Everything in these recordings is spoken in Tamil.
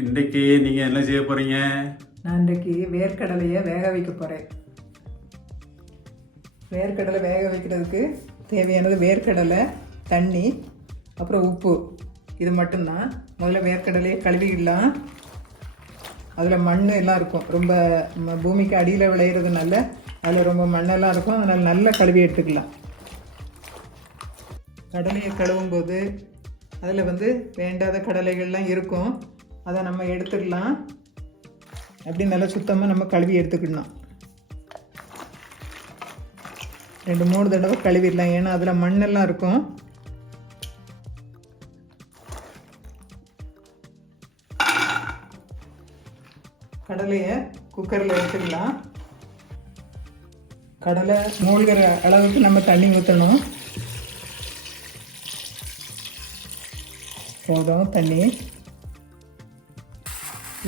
இன்றைக்கு நீங்கள் என்ன செய்ய போகிறீங்க? நான் இன்றைக்கு வேர்க்கடலையை வேக வைக்க போகிறேன். வேர்க்கடலை வேக வைக்கிறதுக்கு தேவையானது வேர்க்கடலை, தண்ணி, அப்புறம் உப்பு. இது மட்டும்தான். முதல்ல வேர்க்கடலையை கழுவிடலாம். அதில் மண் எல்லாம் இருக்கும். ரொம்ப பூமிக்கு அடியில் விளையிறதுனால அதில் ரொம்ப மண்ணெல்லாம் இருக்கும். அதனால் நல்லா கழுவி எடுத்துக்கலாம். கடலையை கழுவும்போது அதில் வேண்டாத கடலைகள்லாம் இருக்கும். அதை நம்ம எடுத்துடலாம். அப்படி நல்லா சுத்தமாக நம்ம கழுவி எடுத்துக்கிடலாம். 2-3 தடவை கழுவிடலாம். ஏன்னா அதில் மண்ணெல்லாம் இருக்கும். கடலையை குக்கரில் வச்சுக்கலாம். கடலை மூழ்கிற அளவுக்கு நம்ம தண்ணி ஊற்றணும். போதும் தண்ணி.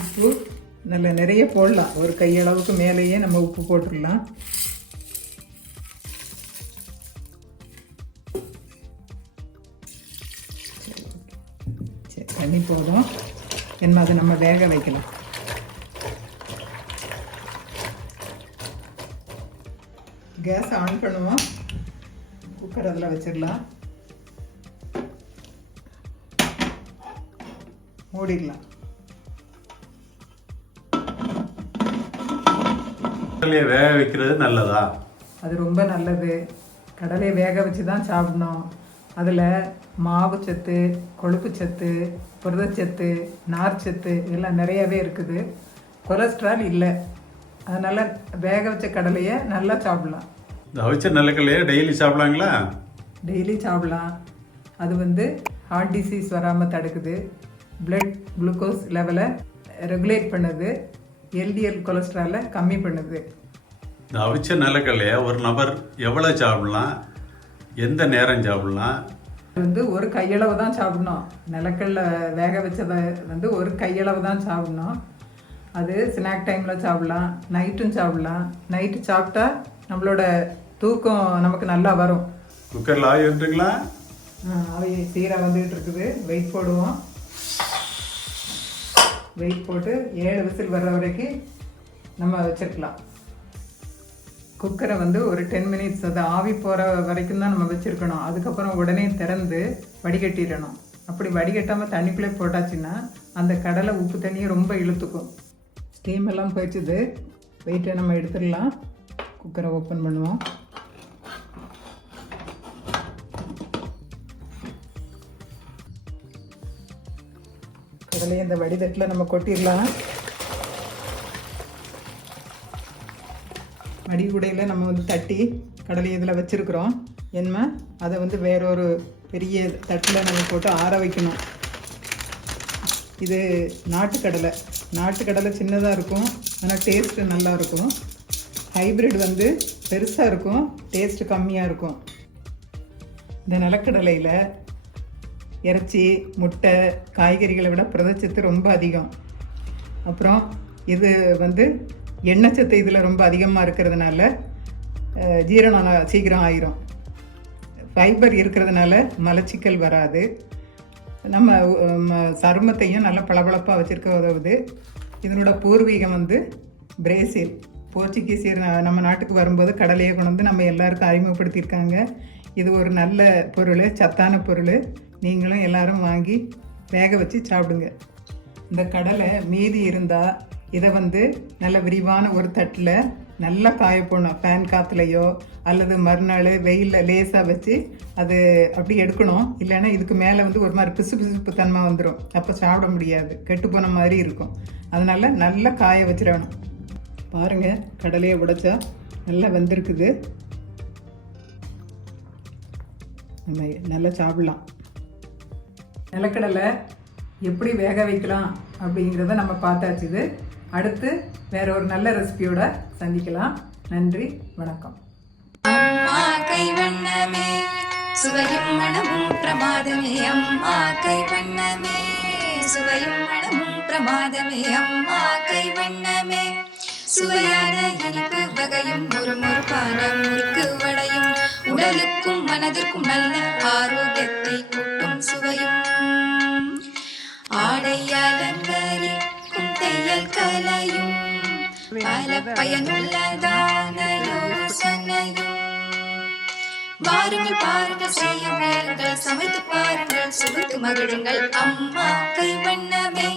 உப்பு நல்ல நிறைய போடலாம். ஒரு கையளவுக்கு மேலேயே நம்ம உப்பு போட்டுடலாம். சரி, தண்ணி போதும். என்ன அதை நம்ம வேக வைக்கலாம். கேஸ் ஆன் பண்ணுவோம். குக்கர் அதில் வச்சிடலாம். மூடிடலாம். கடலையை வேக வைக்கிறது நல்லதா? அது ரொம்ப நல்லது. கடலையை வேக வச்சு தான் சாப்பிடணும். அதில் மாவு சத்து, கொழுப்பு சத்து, புரதச்சத்து, நார்ச்சத்து இதெல்லாம் நிறையவே இருக்குது. கொலஸ்ட்ரால் இல்லை. அதனால் வேக வச்ச கடலையை நல்லா சாப்பிடலாம். அவிச்ச நிலக்கடலையை டெய்லி சாப்பிடலாங்களா? டெய்லி சாப்பிடலாம். அது ஹார்ட் டிசீஸ் வராமல் தடுக்குது. பிளட் குளுக்கோஸ் லெவலை ரெகுலேட் பண்ணுது. எல்டிஎல் கொலஸ்ட்ராலை கம்மி பண்ணுது. இந்த அவிச்ச நிலக்கடலையை ஒரு நபர் எவ்வளோ சாப்பிடலாம்? எந்த நேரம் சாப்பிடலாம்? ஒரு கையளவு தான் சாப்பிடணும். நிலக்கடலை வேக வச்சதை ஒரு கையளவு தான் சாப்பிடணும். அது ஸ்நாக் டைமில் சாப்பிடலாம், நைட்டும் சாப்பிடலாம். நைட்டு சாப்பிட்டா நம்மளோட தூக்கம் நமக்கு நல்லா வரும். குக்கரில் ஆவி வந்துங்களா? ஆவி சீராக வந்துகிட்டு இருக்குது. வெயிட் போடுவோம். வெயிட் போட்டு 7 விசில் வர்ற வரைக்கும் நம்ம வச்சுருக்கலாம். குக்கரை ஒரு 10 மினிட்ஸ் அது ஆவி போகிற வரைக்கும் தான் நம்ம வச்சுருக்கணும். அதுக்கப்புறம் உடனே திறந்து வடிகட்டிடணும். அப்படி வடிகட்டாமல் தண்ணிக்குள்ளே போட்டாச்சுன்னா அந்த கடலை உப்பு தண்ணியை ரொம்ப இழுத்துக்கும். ஸ்டீம் எல்லாம் போயிடுச்சுது. வெயிட்டை நம்ம எடுத்துடலாம். குக்கரை ஓப்பன் பண்ணுவோம். கடலையை இந்த வடிதட்டில் நம்ம கொட்டிடலாம். வடிகுடையில் நம்ம தட்டி கடலையை இதில் வச்சுருக்குறோம். என்ன அதை வேறொரு பெரிய தட்டில் நம்ம போட்டு ஆற வைக்கணும். இது நாட்டுக்கடலை சின்னதாக இருக்கும். ஆனால் டேஸ்ட்டு நல்லாயிருக்கும். ஹைப்ரிட் பெருசாக இருக்கும், டேஸ்ட்டு கம்மியாக இருக்கும். இந்த நிலக்கடலையில் இறைச்சி, முட்டை, காய்கறிகளை விட புரதச்சத்து ரொம்ப அதிகம். அப்புறம் இது எண்ணெய் சத்து இதில் ரொம்ப அதிகமாக இருக்கிறதுனால ஜீரணம் சீக்கிரம் ஆயிரும். ஃபைபர் இருக்கிறதுனால மலச்சிக்கல் வராது. நம்ம சருமத்தையும் நல்லா பளபளப்பாக வச்சுருக்க உதவுது. இதனோட பூர்வீகம் பிரேசில். போர்ச்சுகீசியர் நம்ம நாட்டுக்கு வரும்போது கடலையை கொண்டு நம்ம எல்லாருக்கும் அறிமுகப்படுத்தியிருக்காங்க. இது ஒரு நல்ல பொருள், சத்தான பொருள். நீங்களும் எல்லாரும் வாங்கி வேக வச்சு சாப்பிடுங்க. இந்த கடலை மீதி இருந்தால் இதை நல்ல விரிவான ஒரு தட்டில் நல்லா காய போடணும். ஃபேன் காற்றுலையோ அல்லது மறுநாள் வெயிலில் லேசாக வச்சு அது அப்படி எடுக்கணும். இல்லைன்னா இதுக்கு மேலே ஒரு மாதிரி பிசுப்பு தன்மை வந்துடும். அப்போ சாப்பிட முடியாது, கெட்டு போன மாதிரி இருக்கும். அதனால் நல்லா காய வச்சிடணும். பாருங்கள், கடலையை உடைச்சா நல்லா வெந்திருக்குது. நம்ம நல்லா சாப்பிடலாம். நிலக்கடலை எப்படி வேக வைக்கலாம் அப்படிங்கிறத நம்ம பார்த்தாச்சுது. அடுத்து வேற ஒரு நல்ல ரெசிபியோட சந்திக்கலாம். நன்றி, வணக்கம். அம்மா கைவண்ணமே சுவையும் மனமும் பிரமாதமே. அம்மா கைவண்ணமே சுவையும் மனமும் பிரமாதமே. அம்மா கைவண்ணமே சுவையான இனிப்பு வகையும் முறுமுறுப்பான முறுக்கு வடையும் உடலுக்கும் மனதிற்கும் நல்ல ஆரோக்கியத்தை கூட்டும் சுவையும் ஆடை அலங்கரி கலையும் பல பயனுள்ளதான யோசனையும். வாருங்கள் பாருங்கள் செய்ய முயலுங்கள், சமைத்து பாருங்கள் சுவைத்து மகிழுங்கள். அம்மா கைவண்ணமே